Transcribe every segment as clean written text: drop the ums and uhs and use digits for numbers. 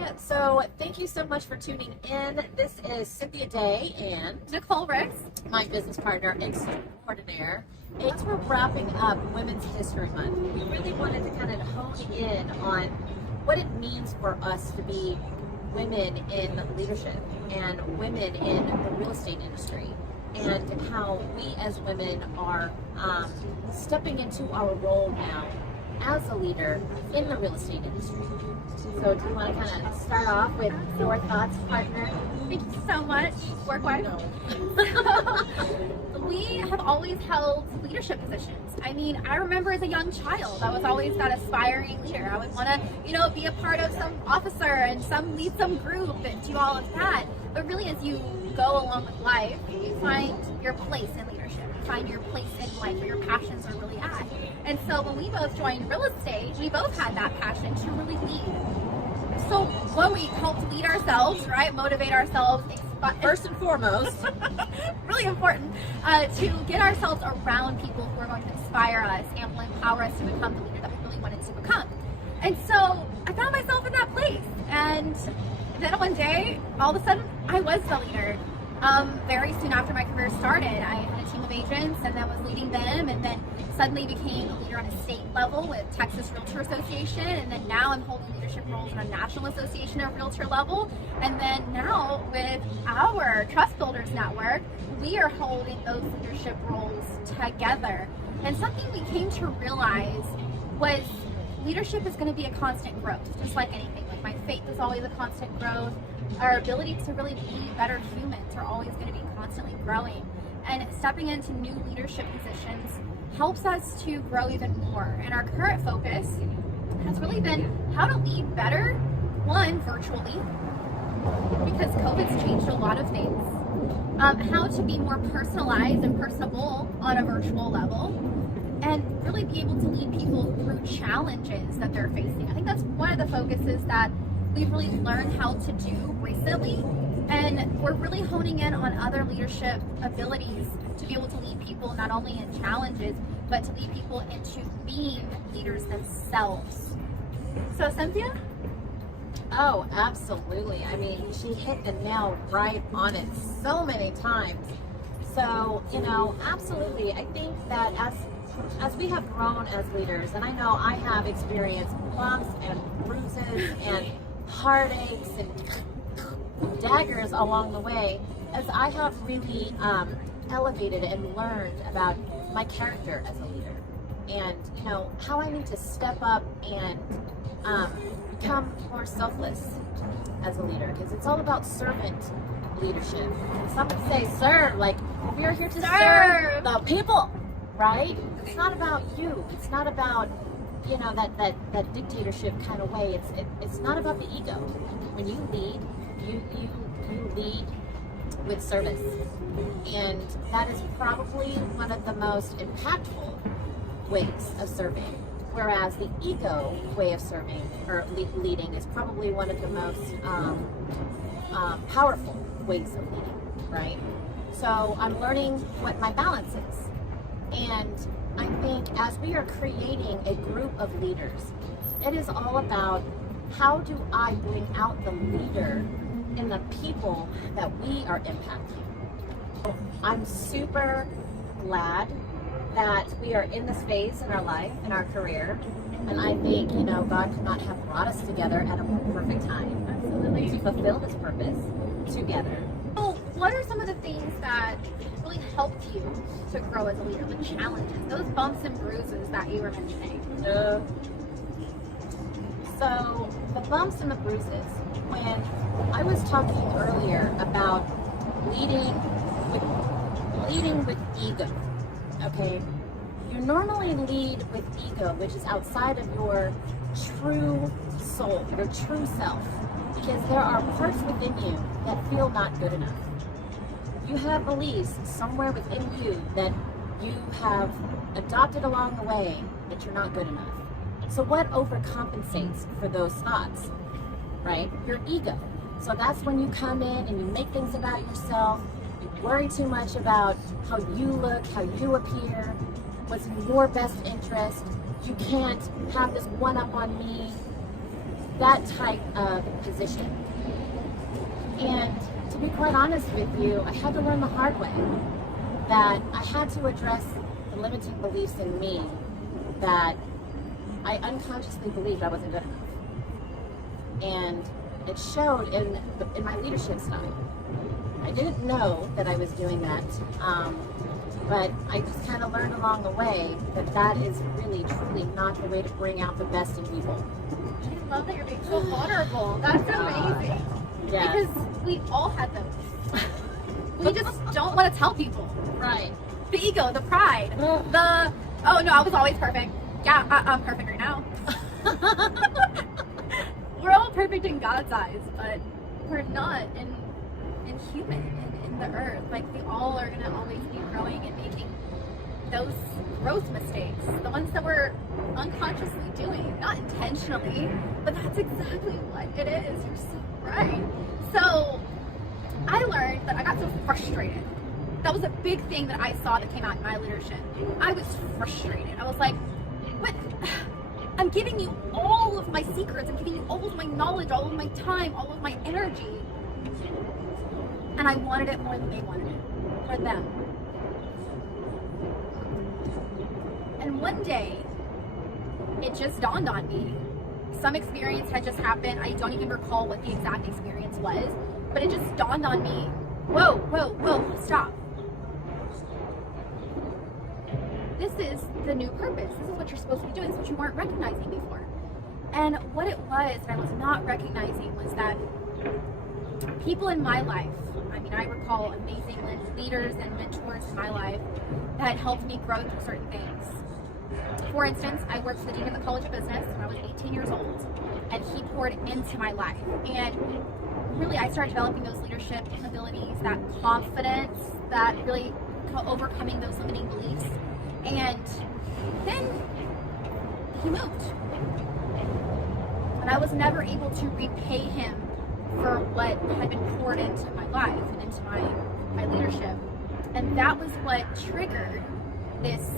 Hi, so thank you so much for tuning in. This is Cynthia Day and Nicole Ricks. my business partner extraordinaire. As we're wrapping up Women's History Month, we really wanted to kind of hone in on what it means for us to be women in leadership and women in the real estate industry, and how we as women are stepping into our role now as a leader in the real estate industry. So do you want to kind of start off with your thoughts, partner? Thank you so much, work wife. We have always held leadership positions. I mean, I remember as a young child, I was always that aspiring leader. I would want to, be a part of some officer and lead some group and do all of that. But really, as you go along with life, you find your place in leadership. You find your place in life where your passions are really at. And so when we both joined real estate, we both had that passion to really lead. So when we help to lead ourselves, right, motivate ourselves, First and foremost, really important, to get ourselves around people who are going to inspire us and will empower us to become the leader that we really wanted to become. And so I found myself in that place. And then one day, all of a sudden, I was the leader. Very soon after my career started, I had a team of agents and then was leading them, and then suddenly became a leader on a state level with Texas Realtor Association, and then now I'm holding leadership roles in a National Association of Realtor level, and then now with our Trust Builders Network, we are holding those leadership roles together. And something we came to realize was leadership is going to be a constant growth, just like anything. Like my faith is always a constant growth. Our ability to really be better humans are always going to be constantly growing. And stepping into new leadership positions helps us to grow even more. And our current focus has really been how to lead better, one, virtually, because COVID's changed a lot of things. How to be more personalized and personable on a virtual level, and really be able to lead people through challenges that they're facing. I think that's one of the focuses that we've really learned how to do recently, and we're really honing in on other leadership abilities to be able to lead people not only in challenges, but to lead people into being leaders themselves. So, Cynthia? oh, absolutely. I mean, she hit the nail right on it so many times. So, absolutely. I think that as we have grown as leaders, and I know I have experienced bumps and bruises and heartaches and daggers along the way, as I have really elevated and learned about my character as a leader, and how I need to step up and become more selfless as a leader, because it's all about servant leadership. And some would say serve, like we are here to serve the people, right? It's not about you. It's not about that dictatorship kind of way. It's not about the ego. When you lead, you lead with service, and that is probably one of the most impactful ways of serving. Whereas the ego way of serving or leading is probably one of the most powerful ways of leading, right? So I'm learning what my balance is. And I think as we are creating a group of leaders, it is all about how do I bring out the leader in the people that we are impacting. I'm super glad that we are in this phase in our life, in our career, and I think, God could not have brought us together at a more perfect time. Absolutely. To fulfill this purpose together. So what are some of the things that really helped you to grow as a leader, the challenges, those bumps and bruises that you were mentioning? So the bumps and the bruises, when I was talking earlier about leading with ego, okay? You normally lead with ego, which is outside of your true soul, your true self, because there are parts within you that feel not good enough. You have beliefs somewhere within you that you have adopted along the way that you're not good enough. So what overcompensates for those thoughts, right? Your ego. So that's when you come in and you make things about yourself. You worry too much about how you look, how you appear, what's in your best interest. You can't have this one up on me. that type of position. And to be quite honest with you, I had to learn the hard way that I had to address the limiting beliefs in me that I unconsciously believed I wasn't good enough. And it showed in my leadership style. I didn't know that I was doing that, but I just kind of learned along the way that that is really, truly not the way to bring out the best in people. I love that you're being so vulnerable. That's amazing. Yes. Because we all had those. We just don't want to tell people. Right. The ego, the pride, the, oh no, I was always perfect. Yeah, I'm perfect right now. We're all perfect in God's eyes, but we're not in human, in the earth. Like, we all are going to always be growing and making those growth mistakes, the ones that we're unconsciously doing, not intentionally, but that's exactly what it is. You're so right. So I learned that I got so frustrated. That was a big thing that I saw that came out in my leadership. I was frustrated. I was like, what? I'm giving you all of my secrets. I'm giving you all of my knowledge, all of my time, all of my energy. And I wanted it more than they wanted it. For them. And one day, it just dawned on me. Some experience had just happened. I don't even recall what the exact experience was. But it just dawned on me. Whoa, whoa, whoa, stop. This is the new purpose. This is what you're supposed to be doing. This is what you weren't recognizing before. And what it was that I was not recognizing was that people in my life, I recall amazing leaders and mentors in my life that helped me grow through certain things. For instance, I worked for the Dean of the College of Business when I was 18 years old, and he poured into my life. And really, I started developing those leadership abilities, that confidence, that really overcoming those limiting beliefs. And then he moved. And I was never able to repay him for what had been poured into my life and into my leadership. And that was what triggered this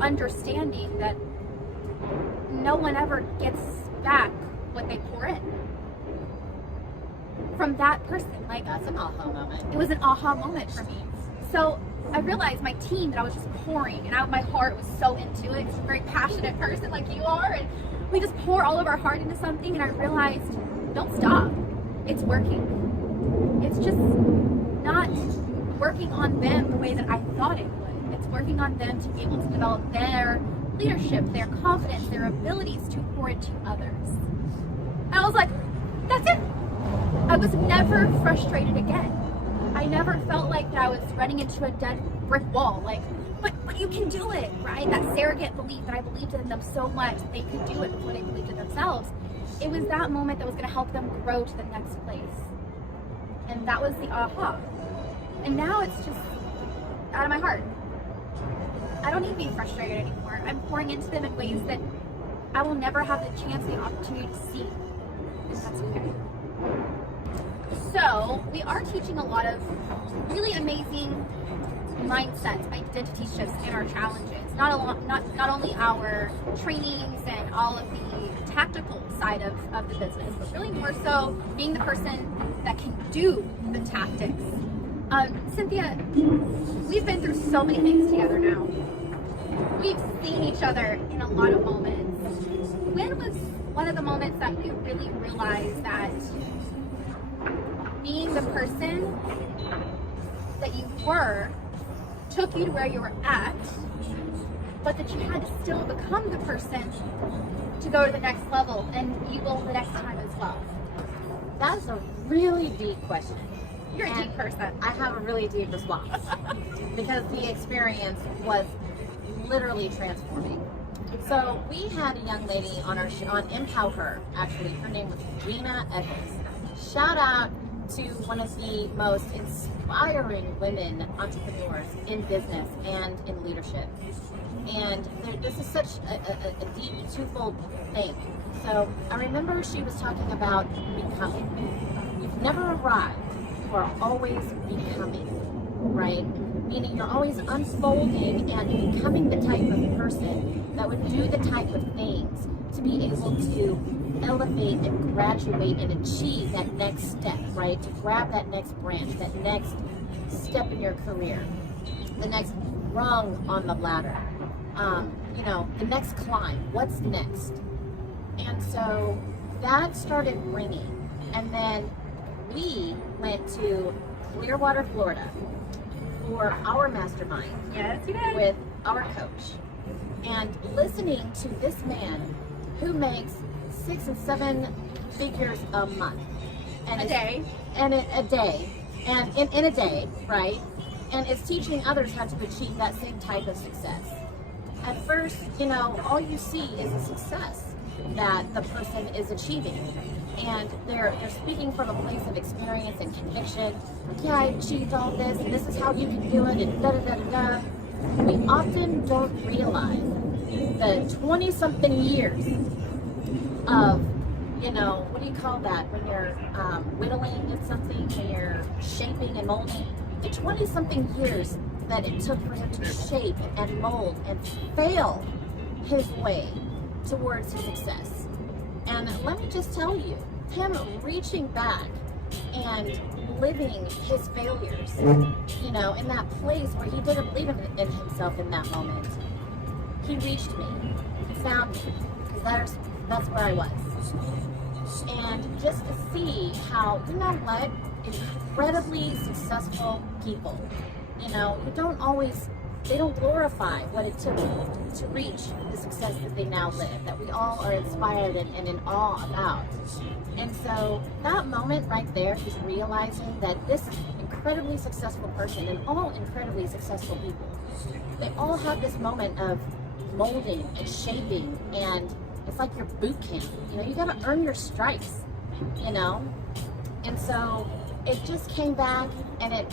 understanding that no one ever gets back what they pour in. From that person. Like, that's an aha moment. It was an aha moment for me. So I realized my team that I was just pouring, and out my heart was so into it. It's a very passionate person like you are, and we just pour all of our heart into something, and I realized, don't stop. It's working. It's just not working on them the way that I thought it would. It's working on them to be able to develop their leadership, their confidence, their abilities to pour into others. And I was like, that's it. I was never frustrated again. I never felt like that I was running into a dead brick wall. Like, but you can do it, right? That surrogate belief that I believed in them so much that they could do it before they believed in themselves. It was that moment that was going to help them grow to the next place. And that was the aha. And now it's just out of my heart. I don't need to be frustrated anymore. I'm pouring into them in ways that I will never have the chance, the opportunity to see. And that's okay. So we are teaching a lot of really amazing mindsets, identity shifts in our challenges. Not only our trainings and all of the tactical side of the business, but really more so being the person that can do the tactics. Cynthia, we've been through so many things together now. We've seen each other in a lot of moments. When was one of the moments that you really realized that being the person that you were took you to where you were at, but that you had to still become the person to go to the next level, and you will the next time as well? That's a really deep question. You're a deep person. I have a really deep response because the experience was literally transforming. So we had a young lady on our on Empower Her, actually. Her name was Gina Eccles. Shout out to one of the most inspiring women entrepreneurs in business and in leadership. And this is such a deep, twofold thing. So I remember she was talking about becoming. You've never arrived, you are always becoming, right? Meaning you're always unfolding and becoming the type of person that would do the type of things to be able to elevate and graduate and achieve that next step, right? To grab that next branch, that next step in your career, the next rung on the ladder, the next climb. What's next? And so that started ringing. And then we went to Clearwater, Florida for our mastermind. Yes, you did. With our coach. And listening to this man who makes 6 and 7 figures a month. And a day. And a day. And in a day, right? And is teaching others how to achieve that same type of success. At first, all you see is the success that the person is achieving. And they're speaking from a place of experience and conviction. Like, yeah, I achieved all this, and this is how you can do it, and da-da-da-da-da. We often don't realize the 20-something years of, what do you call that? When you're whittling at something, when you're shaping and molding. The 20-something years that it took for him to shape and mold and fail his way towards his success. And let me just tell you, him reaching back and living his failures, in that place where he didn't believe in himself in that moment, he reached me, found me, because that's where I was. And just to see how, incredibly successful people, they don't glorify what it took to reach the success that they now live, that we all are inspired and in awe about. And so that moment right there is realizing that this incredibly successful person and all incredibly successful people, they all have this moment of molding and shaping, and it's like your boot camp. You got to earn your stripes, And so it just came back, and it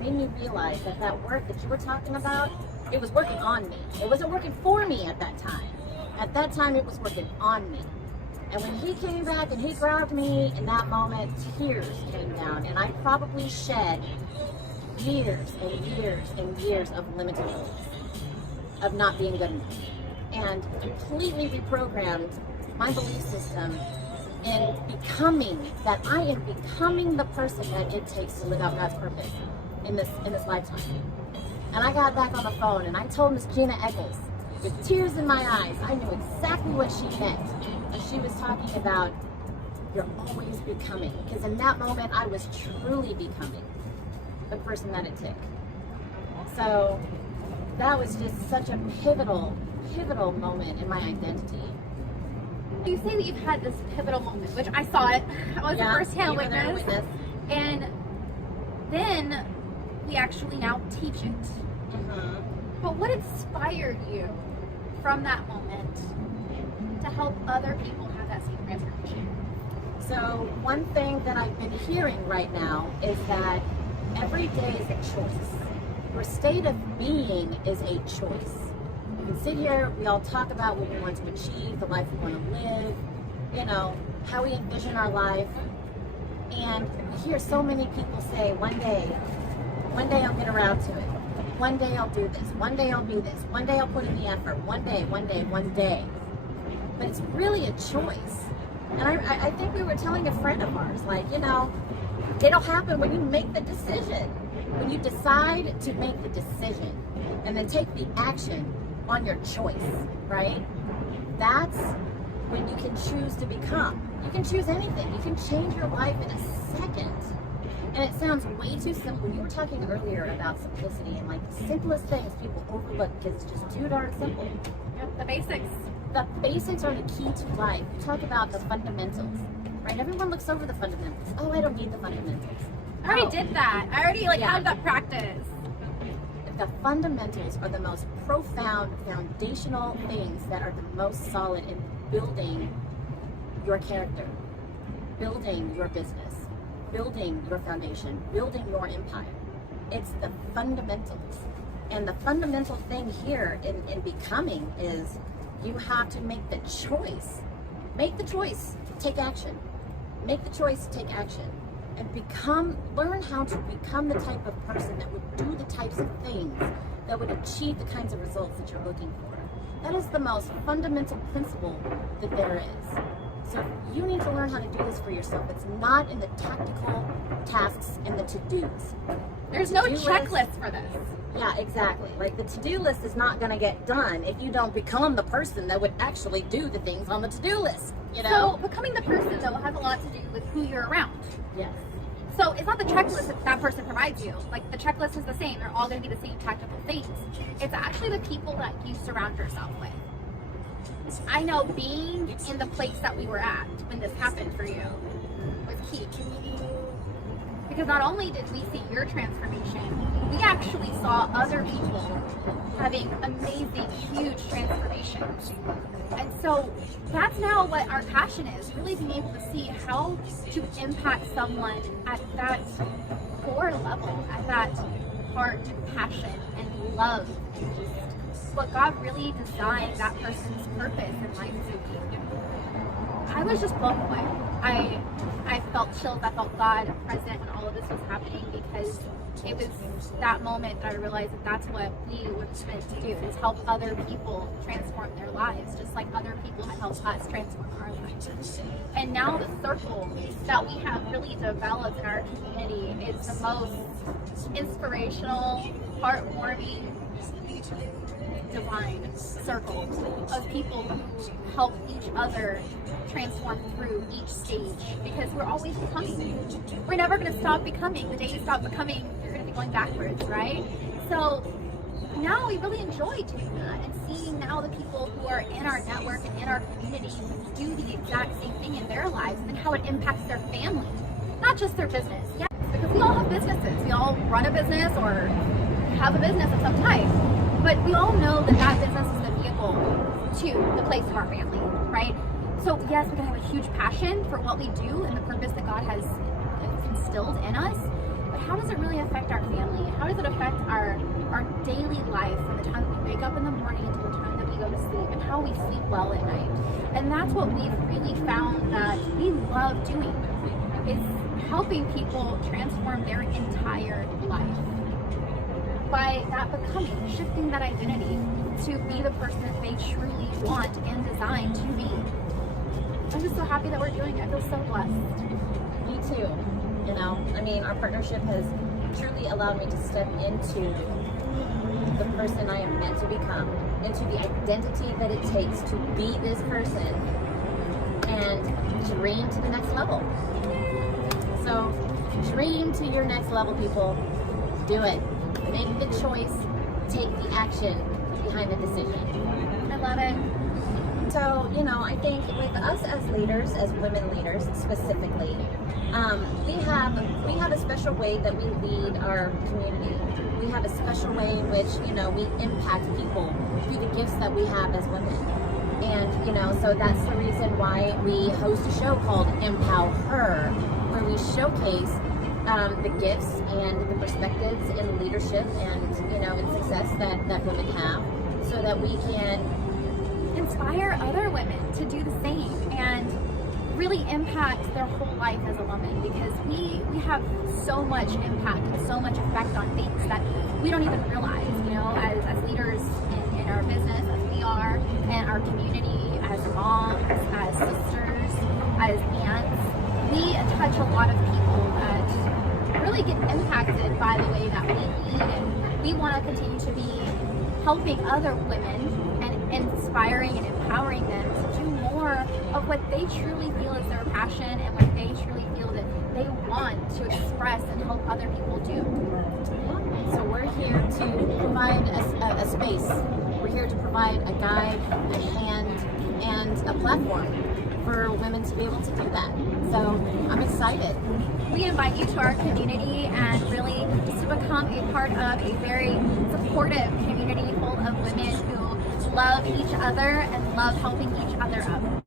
made me realize that work that you were talking about, it was working on me. It wasn't working for me at that time. At that time, it was working on me. And when he came back and he grabbed me in that moment, tears came down, and I probably shed years and years and years of limited beliefs, of not being good enough, and completely reprogrammed my belief system in becoming that I am becoming the person that it takes to live out God's purpose in this lifetime. And I got back on the phone and I told Miss Gina Eccles, with tears in my eyes, I knew exactly what she meant. And she was talking about, you're always becoming. Because in that moment, I was truly becoming the person that it took. So that was just such a pivotal moment in my identity. You say that you've had this pivotal moment, which I saw it. I was a first-hand witness. And then we actually now teach it. Mm-hmm. But what inspired you from that moment to help other people have that same transformation? So one thing that I've been hearing right now is that every day is a choice. Your state of being is a choice. We can sit here, we all talk about what we want to achieve, the life we want to live, how we envision our life. And we hear so many people say, one day I'll get around to it. One day I'll do this. One day I'll do this. One day I'll put in the effort. One day. But it's really a choice. And I think we were telling a friend of ours, it'll happen when you make the decision. When you decide to make the decision and then take the action on your choice, right? That's when you can choose to become. You can choose anything. You can change your life in a second. And it sounds way too simple. You were talking earlier about simplicity, and the simplest things people overlook because it's just too darn simple. Yep, the basics. The basics are the key to life. You talk about the fundamentals, right? Everyone looks over the fundamentals. Oh, I don't need the fundamentals. I already did that. I already had that practice. The fundamentals are the most profound, foundational things that are the most solid in building your character, building your business, building your foundation, building your empire. It's the fundamentals. And the fundamental thing here in becoming is you have to make the choice. Make the choice, take action. Make the choice, take action. And learn how to become the type of person that would do the types of things that would achieve the kinds of results that you're looking for. That is the most fundamental principle that there is. So you need to learn how to do this for yourself. It's not in the tactical tasks and the to-dos. There's no checklist for this. Yeah, exactly. Like, the to-do list is not going to get done if you don't become the person that would actually do the things on the to-do list, you know? So becoming the person, though, has a lot to do with who you're around. Yes. So it's not the checklist that person provides you. Like, the checklist is the same. They're all going to be the same tactical things. It's actually the people that you surround yourself with. I know being in the place that we were at when this happened for you was key. Because not only did we see your transformation, we actually saw other people having amazing, huge transformations. And so that's now what our passion is, really being able to see how to impact someone at that core level, at that heart, passion, and love. What God really designed that person's purpose in life to be. I was just blown away. I felt chills. I felt God present when all of this was happening, because it was that moment that I realized that that's what we were meant to do, is help other people transform their lives, just like other people have helped us transform our lives. And now the circle that we have really developed in our community is the most inspirational, heartwarming, divine circle of people who help each other transform through each stage, because we're always becoming. We're never going to stop becoming. The day you stop becoming, you're going to be going backwards, right? So now we really enjoy doing that, and seeing now the people who are in our network and in our community do the exact same thing in their lives, and how it impacts their family, not just their business. Yes, because we all have businesses. We all run a business or have a business of some type. But we all know that that business is the vehicle to the place of our family, right? So yes, we can have a huge passion for what we do and the purpose that God has instilled in us. But how does it really affect our family? How does it affect our daily life, from the time that we wake up in the morning until the time that we go to sleep, and how we sleep well at night? And that's what we've really found that we love doing, is helping people transform their entire life. By that becoming, shifting that identity to be the person that they truly want and designed to be. I'm just so happy that we're doing it. I feel so blessed. Me too. You know, I mean, our partnership has truly allowed me to step into the person I am meant to become, into the identity that it takes to be this person, and dream to the next level. So, dream to your next level, people. Do it. Make the choice, take the action behind the decision. I love it. So, you know, I think with us as leaders, as women leaders specifically, we have a special way that we lead our community. We have a special way in which, you know, we impact people through the gifts that we have as women. And, you know, so that's the reason why we host a show called Empower Her, where we showcase the gifts and the perspectives in leadership and, you know, in success that women have, so that we can inspire other women to do the same and really impact their whole life as a woman, because we have so much impact and so much effect on things that we don't even realize, you know, as leaders in our business, as we are, and our community, as moms, as sisters, as aunts. We touch a lot of people that really get impacted by the way that we lead, and we want to continue to be helping other women and inspiring and empowering them to do more of what they truly feel is their passion, and what they truly feel that they want to express and help other people do. So we're here to provide a space. We're here to provide a guide, a hand, and a platform for women to be able to do that. So I'm excited. We invite you to our community, and really just to become a part of a very supportive community full of women who love each other and love helping each other up.